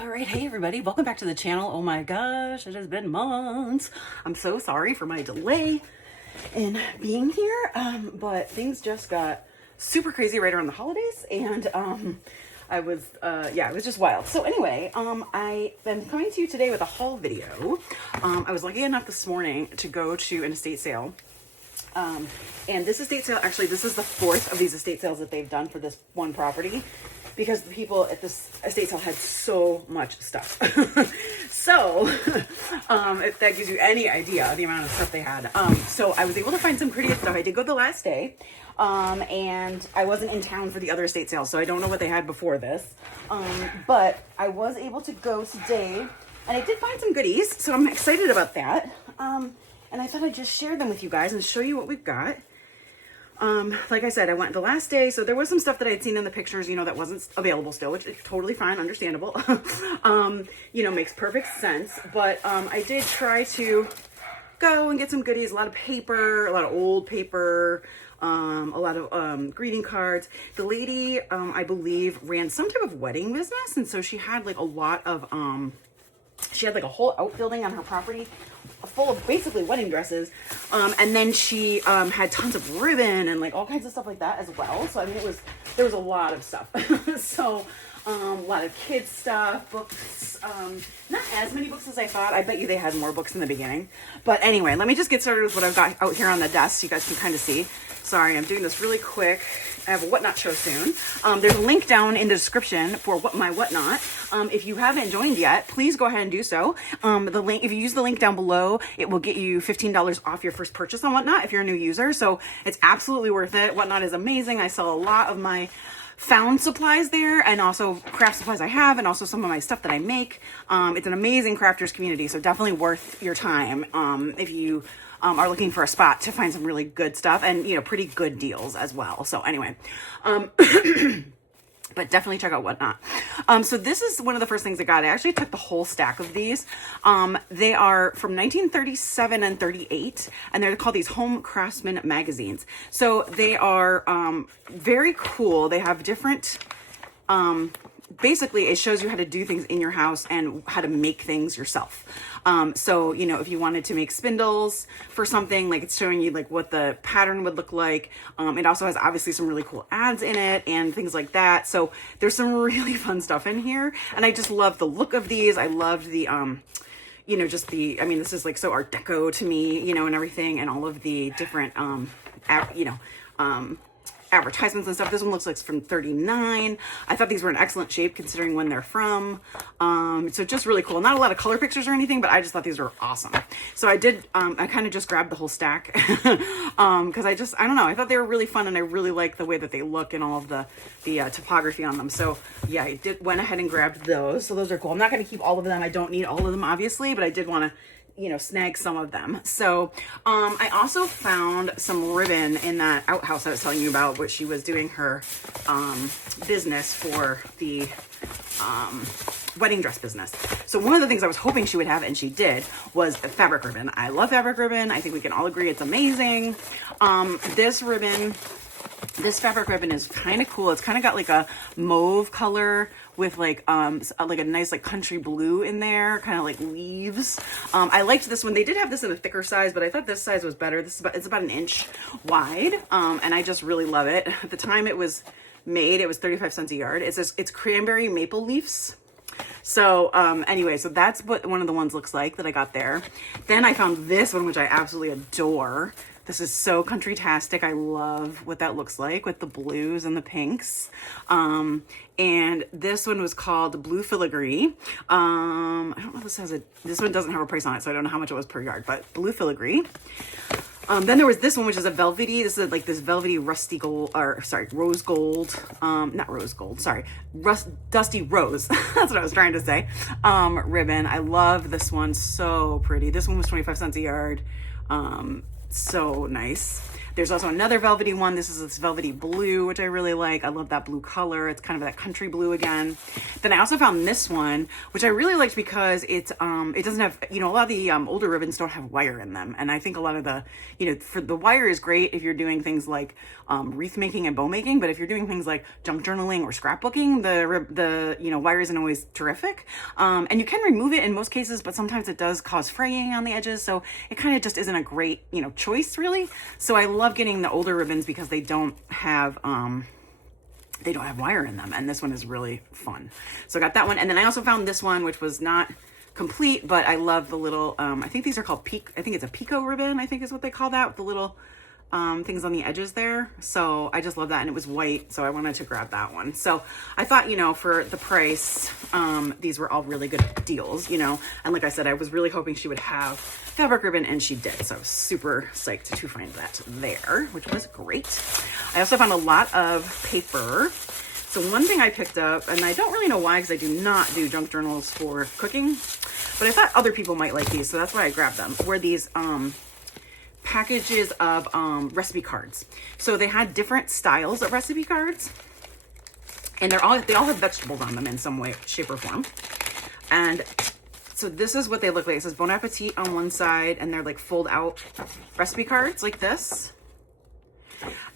All right, hey everybody, welcome back to the channel. Oh my gosh, it has been months. I'm so sorry for my delay in being here, but things just got super crazy right around the holidays, and it was just wild. So anyway, I've been coming to you today with a haul video. I was lucky enough this morning to go to an estate sale. And this estate sale, actually, this is the fourth of these estate sales that they've done for this one property, because the people at this estate sale had so much stuff. So, if that gives you any idea of the amount of stuff they had. So I was able to find some pretty good stuff. I did go the last day, and I wasn't in town for the other estate sales, so I don't know what they had before this. But I was able to go today, and I did find some goodies, so I'm excited about that. And I thought I'd just share them with you guys and show you what we've got. Like I said, I went the last day, so there was some stuff that I'd seen in the pictures, you know, that wasn't available still, which is totally fine, understandable. You know, makes perfect sense. But I did try to go and get some goodies, a lot of paper, a lot of old paper, a lot of greeting cards. The lady, I believe, ran some type of wedding business, and so she had like a lot of, she had like a whole outbuilding on her property full of basically wedding dresses, and then she had tons of ribbon and like all kinds of stuff like that as well. So I mean, there was a lot of stuff. So a lot of kids stuff, books, not as many books as I thought. I bet you they had more books in the beginning. But anyway, let me just get started with what I've got out here on the desk so you guys can kind of see. Sorry, I'm doing this really quick. I have a whatnot show soon. There's a link down in the description for my whatnot. If you haven't joined yet, please go ahead and do so. The link, if you use the link down below, it will get you $15 off your first purchase on Whatnot if you're a new user. So it's absolutely worth it. Whatnot is amazing. I sell a lot of my found supplies there, and also craft supplies I have, and also some of my stuff that I make. It's an amazing crafters community, so definitely worth your time if you are looking for a spot to find some really good stuff, and you know, pretty good deals as well. So anyway, but definitely check out Whatnot. So this is one of the first things I got. I actually took the whole stack of these. They are from 1937 and 38, and they're called these Home Craftsman magazines. So they are very cool. They have different, basically it shows you how to do things in your house and how to make things yourself. So, you know, if you wanted to make spindles for something, like it's showing you like what the pattern would look like. It also has obviously some really cool ads in it and things like that. So there's some really fun stuff in here. And I just love the look of these. I loved the, you know, just the, I mean, this is like so Art Deco to me, you know, and everything, and all of the different, advertisements and stuff. This one looks like it's from 39. I thought these were in excellent shape considering when they're from. So just really cool. Not a lot of color pictures or anything, but I just thought these were awesome. So I did, I kind of just grabbed the whole stack because I don't know, I thought they were really fun, and I really like the way that they look and all of the topography on them. So yeah, I went ahead and grabbed those. So those are cool. I'm not going to keep all of them. I don't need all of them, obviously, but I did want to, you know, snag some of them. So I also found some ribbon in that outhouse I was telling you about, which she was doing her business for the wedding dress business. So one of the things I was hoping she would have, and she did, was fabric ribbon. I love fabric ribbon. I think we can all agree it's amazing. This fabric ribbon is kind of cool. It's kind of got like a mauve color with like a nice like country blue in there, kind of like leaves. I liked this one. They did have this in a thicker size, but I thought this size was better. It's about an inch wide, and I just really love it. At the time it was made, it was 35 cents a yard. It's cranberry maple leaves. So anyway, so that's what one of the ones looks like that I got there. Then I found this one, which I absolutely adore. This is so country-tastic. I love what that looks like with the blues and the pinks. And this one was called Blue Filigree. I don't know if this one doesn't have a price on it, so I don't know how much it was per yard, but Blue Filigree. Then there was this one, which is a velvety. This is like this velvety rusty gold, or sorry, rose gold. Not rose gold, sorry. Dusty rose. That's what I was trying to say. Ribbon. I love this one. So pretty. This one was 25 cents a yard. So nice. There's also another velvety one. This is this velvety blue, which I really like. I love that blue color. It's kind of that country blue again. Then I also found this one, which I really liked because it's it doesn't have, you know, a lot of the older ribbons don't have wire in them. And I think a lot of the, you know, for the wire is great if you're doing things like wreath making and bow making, but if you're doing things like junk journaling or scrapbooking, the you know, wire isn't always terrific. And you can remove it in most cases, but sometimes it does cause fraying on the edges. So it kind of just isn't a great, you know, choice really. So I love getting the older ribbons because they don't have wire in them, and this one is really fun. So I got that one, and then I also found this one, which was not complete, but I love the little I think these are called I think it's a Pico ribbon, I think is what they call that, with the little things on the edges there. So I just love that, and it was white, so I wanted to grab that one. So I thought, you know, for the price, these were all really good deals, you know, and like I said, I was really hoping she would have fabric ribbon, and she did, so I was super psyched to find that there, which was great. I also found a lot of paper. So one thing I picked up, and I don't really know why, because I do not do junk journals for cooking, but I thought other people might like these, so that's why I grabbed them, were these packages of recipe cards. So they had different styles of recipe cards, and they all have vegetables on them in some way, shape, or form. And so this is what they look like. It says Bon Appetit on one side, and they're like fold out recipe cards like this.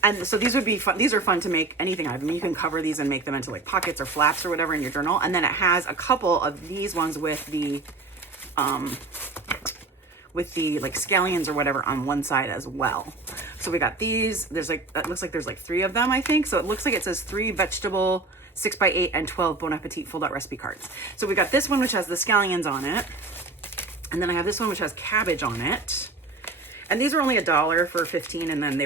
And so these would be fun. These are fun to make anything out of them. You can cover these and make them into like pockets or flaps or whatever in your journal. And then it has a couple of these ones with the like scallions or whatever on one side as well. So we got these. There's like, it looks like there's like 3 of them, I think. So it looks like it says 3 vegetable, 6x8, and 12 Bon Appetit fold out recipe cards. So we got this one, which has the scallions on it. And then I have this one, which has cabbage on it. And these were only $1 for 15, and then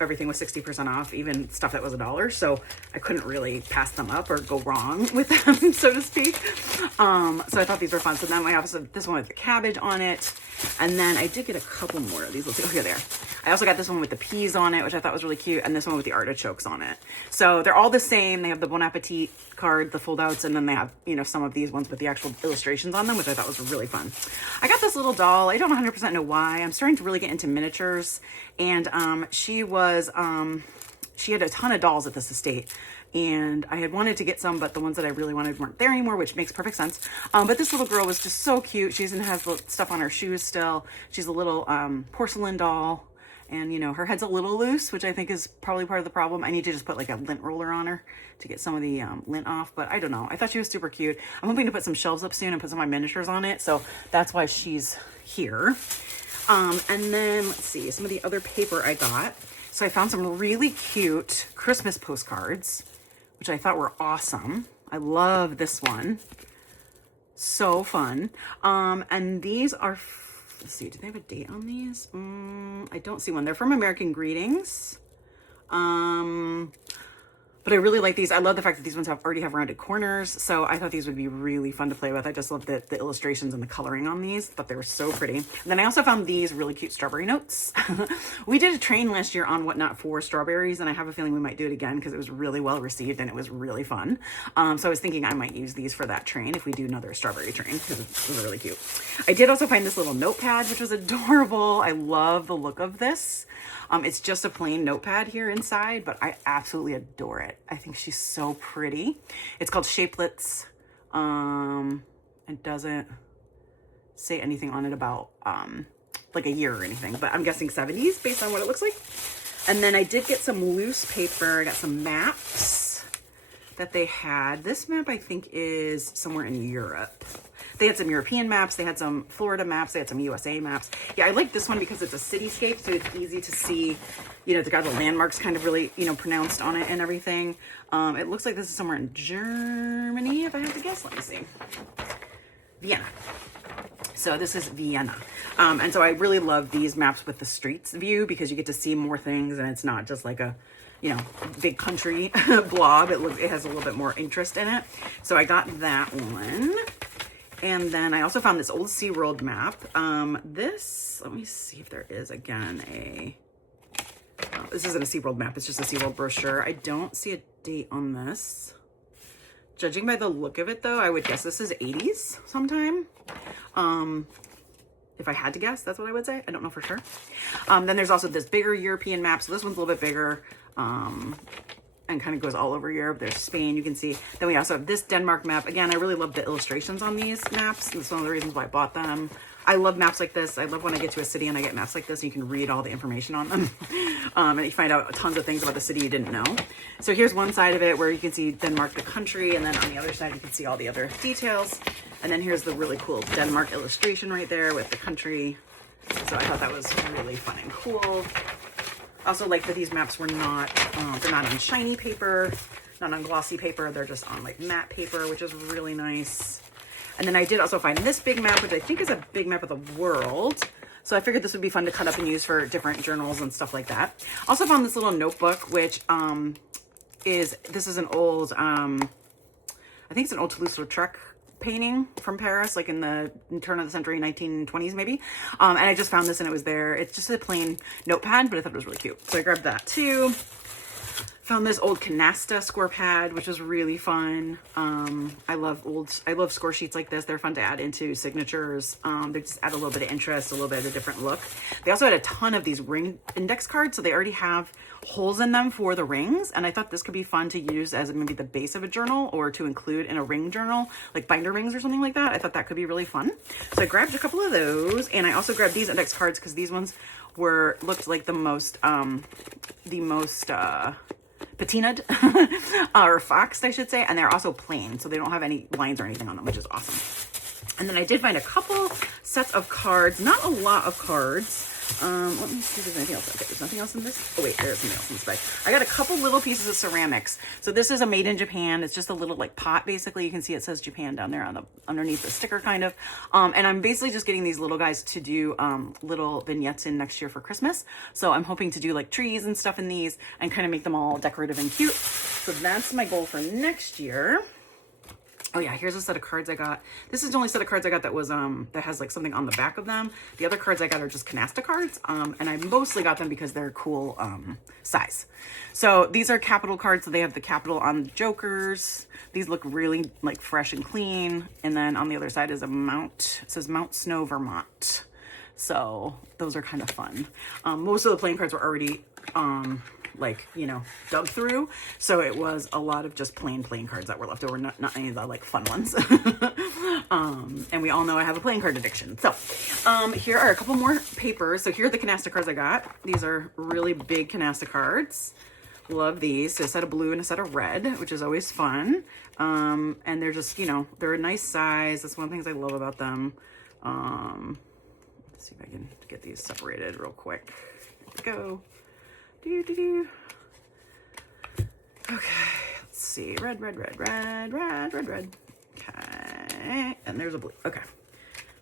everything was 60% off, even stuff that was $1. So I couldn't really pass them up or go wrong with them, so to speak. So I thought these were fun. So then I have this one with the cabbage on it. And then I did get a couple more of these. Let's see. Oh, here they are. I also got this one with the peas on it, which I thought was really cute. And this one with the artichokes on it. So they're all the same. They have the Bon Appetit card, the fold outs, and then they have, you know, some of these ones with the actual illustrations on them, which I thought was really fun. I got this little doll. I don't 100% know why. I'm starting to really get into miniatures. And she had a ton of dolls at this estate. And I had wanted to get some, but the ones that I really wanted weren't there anymore, which makes perfect sense. But this little girl was just so cute. She even has stuff on her shoes still. She's a little porcelain doll. And, you know, her head's a little loose, which I think is probably part of the problem. I need to just put like a lint roller on her to get some of the lint off. But I don't know. I thought she was super cute. I'm hoping to put some shelves up soon and put some of my miniatures on it. So that's why she's here. And then, let's see, some of the other paper I got. So I found some really cute Christmas postcards, which I thought were awesome. I love this one. So fun. And these are, let's see, do they have a date on these? I don't see one. They're from American Greetings. But I really like these. I love the fact that these ones already have rounded corners. So I thought these would be really fun to play with. I just love the illustrations and the coloring on these. Thought they were so pretty. And then I also found these really cute strawberry notes. We did a train last year on Whatnot for strawberries, and I have a feeling we might do it again because it was really well received and it was really fun. So I was thinking I might use these for that train if we do another strawberry train because it was really cute. I did also find this little notepad, which was adorable. I love the look of this. It's just a plain notepad here inside, but I absolutely adore it. I think she's so pretty. It's called Shapelets. It doesn't say anything on it about like a year or anything, but I'm guessing 70s based on what it looks like. And then I did get some loose paper. I got some maps that they had. This map I think is somewhere in Europe. They had some European maps. They had some Florida maps. They had some USA maps. Yeah, I like this one because it's a cityscape, so it's easy to see. You know, they got the landmarks kind of really, you know, pronounced on it and everything. It looks like this is somewhere in Germany, if I have to guess. Let me see. Vienna. So this is Vienna. And so I really love these maps with the streets view because you get to see more things and it's not just like a, you know, big country blob. It has a little bit more interest in it. So I got that one. And then I also found this old SeaWorld map. Let me see if there is, again, this isn't a SeaWorld map. It's just a SeaWorld brochure. I don't see a date on this. Judging by the look of it, though, I would guess this is 80s sometime. If I had to guess, that's what I would say. I don't know for sure. Then there's also this bigger European map. So this one's a little bit bigger and kind of goes all over Europe. There's Spain, you can see. Then we also have this Denmark map. Again, I really love the illustrations on these maps. That's one of the reasons why I bought them. I love maps like this. I love when I get to a city and I get maps like this and you can read all the information on them. And you find out tons of things about the city you didn't know. So here's one side of it where you can see Denmark, the country, and then on the other side you can see all the other details. And then here's the really cool Denmark illustration right there with the country. So I thought that was really fun and cool. Also like that these maps were not, they're not on shiny paper, not on glossy paper. They're just on like matte paper, which is really nice. And then I did also find this big map, which I think is a big map of the world. So I figured this would be fun to cut up and use for different journals and stuff like that. Also found this little notebook, which this is an old, I think it's an old Toulouse-Lautrec painting from Paris, like in the turn of the century, 1920s maybe. And I just found this and it was there. It's just a plain notepad, but I thought it was really cute. So I grabbed that too. Found this old Canasta score pad, which was really fun. I love score sheets like this. They're fun to add into signatures. They just add a little bit of interest, a little bit of a different look. They also had a ton of these ring index cards, so they already have holes in them for the rings. And I thought this could be fun to use as maybe the base of a journal or to include in a ring journal, like binder rings or something like that. I thought that could be really fun. So I grabbed a couple of those, and I also grabbed these index cards because these ones looked like the most patinaed or foxed, I should say, and they're also plain, so they don't have any lines or anything on them, which is awesome. And then I did find a couple sets of cards, not a lot of cards. Let me see if there's anything else. Okay, there's nothing else in this. Oh wait, there's something else in this bag. I got a couple little pieces of ceramics. So this is a made in Japan. It's just a little like pot, basically. You can see it says Japan down there on the underneath the sticker kind of. And I'm basically just getting these little guys to do little vignettes in next year for Christmas. So I'm hoping to do like trees and stuff in these and kind of make them all decorative and cute. So that's my goal for next year. Oh yeah, here's a set of cards I got. This is the only set of cards I got that was that has like something on the back of them. The other cards I got are just Canasta cards, and I mostly got them because they're cool size. So these are capital cards, so they have the capital on the jokers. These look really like fresh and clean. And then on the other side is a mount. It says Mount Snow, Vermont. So those are kind of fun. Most of the playing cards were already like, you know, dug through. So it was a lot of just plain cards that were left over, not any of the like fun ones. And we all know I have a playing card addiction. So here are a couple more papers. So here are the Canasta cards I got. These are really big Canasta cards. Love these. So a set of blue and a set of red, which is always fun. And they're just, you know, they're a nice size. That's one of the things I love about them. Let's see if I can get these separated real quick. Here we go. Okay, let's see. Red. Okay, and there's a blue. Okay,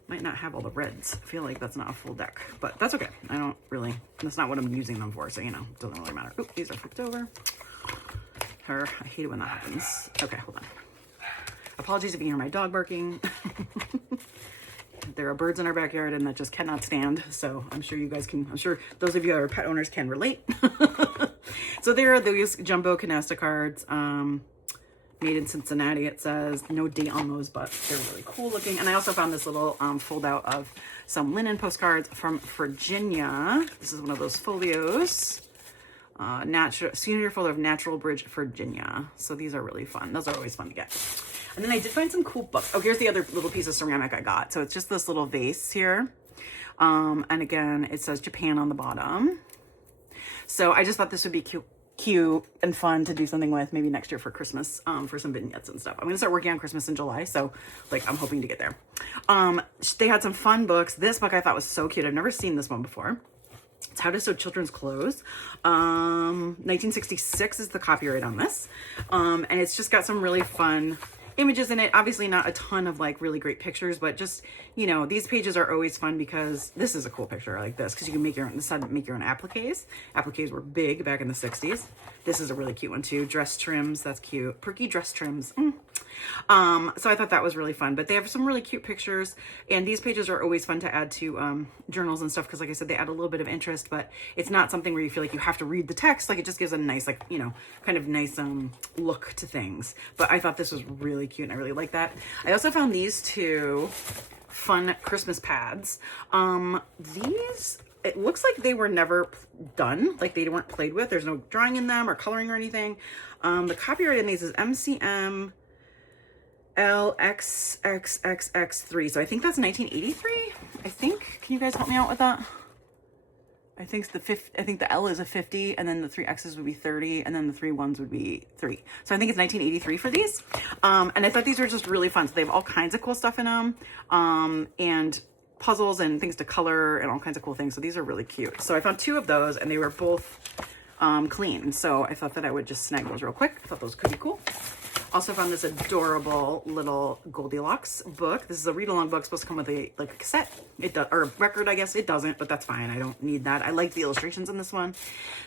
might not have all the reds. I feel like that's not a full deck, but that's okay. That's not what I'm using them for, so, you know, it doesn't really matter. Oop, these are flipped over. I hate it when that happens. Okay, hold on. Apologies if you hear my dog barking. There are birds in our backyard and that just cannot stand. So I'm sure those of you that are pet owners can relate. So there are these jumbo Canasta cards, made in Cincinnati. It says no date on those, but they're really cool looking. And I also found this little fold out of some linen postcards from Virginia. This is one of those folios. Senior folder of Natural Bridge, Virginia. So these are really fun. Those are always fun to get. And then I did find some cool books. Oh, here's the other little piece of ceramic I got. So it's just this little vase here. And again, it says Japan on the bottom. So I just thought this would be cute and fun to do something with maybe next year for Christmas, for some vignettes and stuff. I'm gonna start working on Christmas in July, so like I'm hoping to get there. They had some fun books. This book I thought was so cute. I've never seen this one before. It's How to Sew Children's Clothes. 1966 is the copyright on this. And it's just got some really fun images in it. Obviously not a ton of like really great pictures, but just, you know, these pages are always fun because this is a cool picture like this, because you can make your own, make your own appliques. Appliques were big back in the 60s. This is a really cute one too. Dress trims, that's cute. Perky dress trims. So I thought that was really fun, but they have some really cute pictures, and these pages are always fun to add to journals and stuff, because like I said, they add a little bit of interest, but it's not something where you feel like you have to read the text. Like it just gives a nice, like, you know, kind of nice look to things. But I thought this was really cute and I really like that. I also found these two fun Christmas pads. These, it looks like they were never done, like they weren't played with. There's no drawing in them or coloring or anything. The copyright in these is MCM LXXXX3. So I think that's 1983. I think. Can you guys help me out with that? I think the L is a 50, and then the 3 X's would be 30, and then the 3 ones would be 3. So I think it's 1983 for these. And I thought these were just really fun. So they have all kinds of cool stuff in them, and puzzles and things to color and all kinds of cool things. So these are really cute. So I found 2 of those, and they were both clean. So I thought that I would just snag those real quick. I thought those could be cool. Also found this adorable little Goldilocks book. This is a read-along book, supposed to come with a cassette. It does, or a record, I guess. It doesn't, but that's fine. I don't need that. I like the illustrations in this one.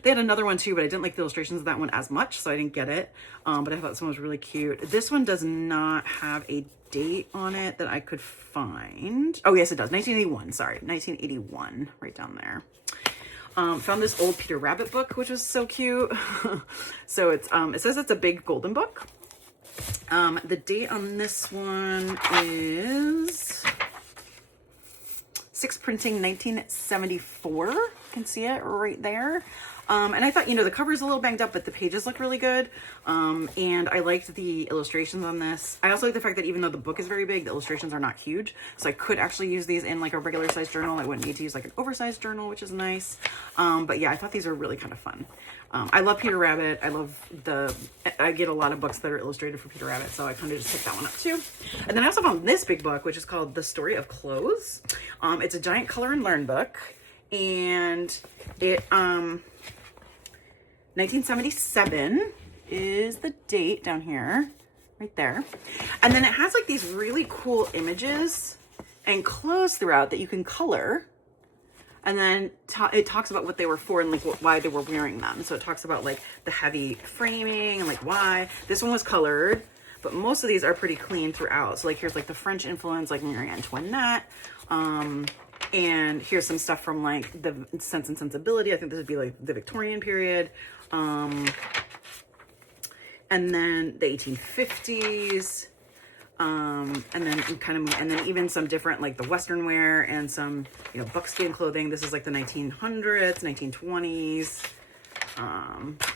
They had another one too, but I didn't like the illustrations of that one as much, so I didn't get it. But I thought this one was really cute. This one does not have a date on it that I could find. Oh yes, it does. 1981. Sorry, 1981, right down there. Found this old Peter Rabbit book, which was so cute. So it's it says it's a big golden book. The date on this one is 6 printing 1974. You can see it right there. And I thought, you know, the cover is a little banged up, but the pages look really good. And I liked the illustrations on this. I also like the fact that even though the book is very big, the illustrations are not huge. So I could actually use these in like a regular size journal. I wouldn't need to use like an oversized journal, which is nice. But yeah, I thought these are really kind of fun. I love Peter Rabbit. I get a lot of books that are illustrated for Peter Rabbit, so I kind of just picked that one up too. And then I also found this big book, which is called The Story of Clothes. It's a giant color and learn book, and it 1977 is the date down here, right there. And then it has like these really cool images and clothes throughout that you can color. And then it talks about what they were for and like why they were wearing them. So it talks about like the heavy framing and like why. This one was colored, but most of these are pretty clean throughout. So like here's like the French influence, like Marie Antoinette. And here's some stuff from like the Sense and Sensibility. I think this would be like the Victorian period. And then the 1850s. And then even some different, like the Western wear and some, you know, buckskin clothing. This is like the 1900s, 1920s,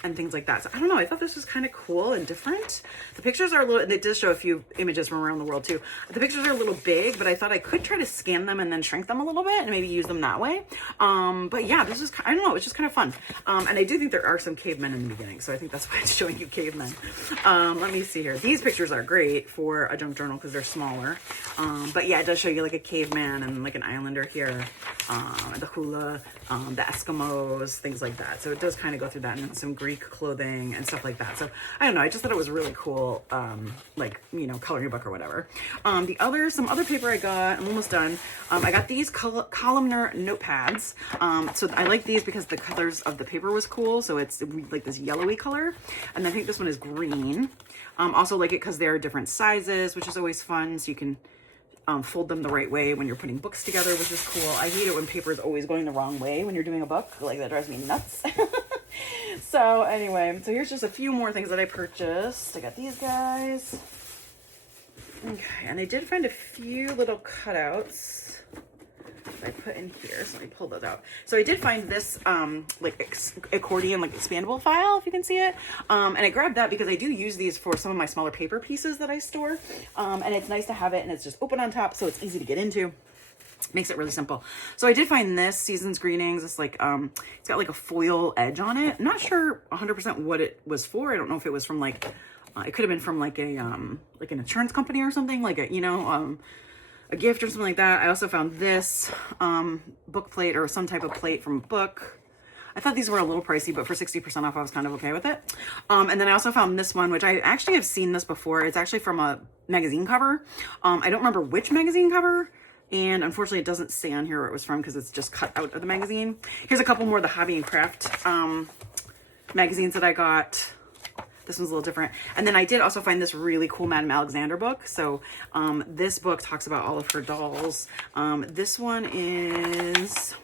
and things like that. So I don't know. I thought this was kind of cool and different. The pictures are a little, and it does show a few images from around the world too. The pictures are a little big, but I thought I could try to scan them and then shrink them a little bit and maybe use them that way. But yeah, this is, I don't know, it's just kind of fun. And I do think there are some cavemen in the beginning, so I think that's why it's showing you cavemen. Let me see here. These pictures are great for a junk journal because they're smaller. But yeah, it does show you like a caveman and like an islander here, the hula, the Eskimos, things like that. So it does kind of go through that, and some Greek clothing and stuff like that. So I don't know, I just thought it was really cool, like, you know, coloring book or whatever. Some other paper I got, I'm almost done. I got these columnar notepads. So I like these because the colors of the paper was cool. So it's like this yellowy color, and I think this one is green. Also like it because they're different sizes, which is always fun. So you can fold them the right way when you're putting books together, which is cool. I hate it when paper is always going the wrong way when you're doing a book. Like, that drives me nuts. So anyway, so here's just a few more things that I purchased. I got these guys. Okay, and I did find a few little cutouts I put in here. So let me pull those out. So I did find this like accordion, like expandable file, if you can see it. And I grabbed that because I do use these for some of my smaller paper pieces that I store. And it's nice to have it, and it's just open on top, so it's easy to get into. Makes it really simple. So I did find this Season's Greetings. It's like it's got like a foil edge on it. I'm not sure 100% what it was for. I don't know if it was from like it could have been from like a like an insurance company or something, like a, you know, a gift or something like that. I also found this book plate, or some type of plate from a book. I thought these were a little pricey, but for 60% off, I was kind of okay with it. And then I also found this one, which I actually have seen this before. It's actually from a magazine cover. I don't remember which magazine cover. And unfortunately, it doesn't say on here where it was from because it's just cut out of the magazine. Here's a couple more of the Hobby and Craft magazines that I got. This one's a little different. And then I did also find this really cool Madame Alexander book. So this book talks about all of her dolls. This one is...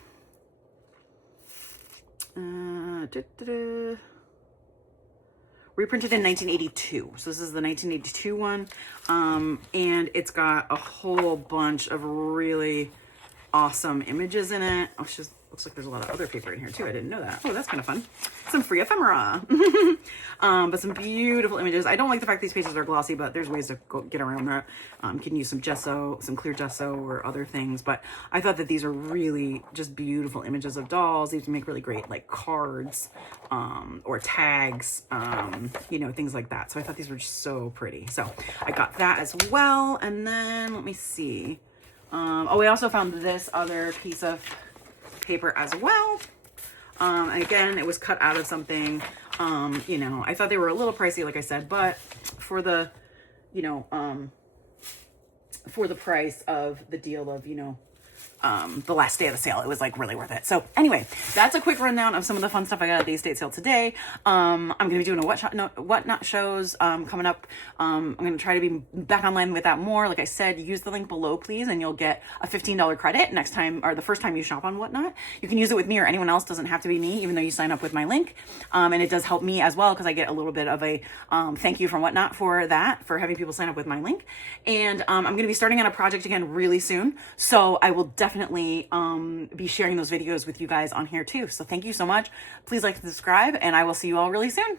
reprinted in 1982. So this is the 1982 one. And it's got a whole bunch of really awesome images in it. Oh, it's just looks like there's a lot of other paper in here too. I didn't know that. Oh, that's kind of fun. Some free ephemera. But some beautiful images. I don't like the fact these pages are glossy, but there's ways to get around that. You can use some gesso, some clear gesso or other things. But I thought that these are really just beautiful images of dolls. These make really great like cards or tags, you know, things like that. So I thought these were just so pretty. So I got that as well. And then let me see. Oh, we also found this other piece of paper as well. Again, it was cut out of something. You know, I thought they were a little pricey, like I said, but for the, you know, for the price of the deal of, you know, the last day of the sale, it was like really worth it. So anyway, that's a quick rundown of some of the fun stuff I got at the estate sale today. I'm going to be doing a whatnot shows coming up. I'm going to try to be back online with that more. Like I said, use the link below, please, and you'll get a $15 credit next time or the first time you shop on Whatnot. You can use it with me or anyone else. Doesn't have to be me, even though you sign up with my link. And it does help me as well because I get a little bit of a thank you from Whatnot for that, for having people sign up with my link. And I'm going to be starting on a project again really soon. So I will definitely be sharing those videos with you guys on here too. So thank you so much. Please like and subscribe, and I will see you all really soon.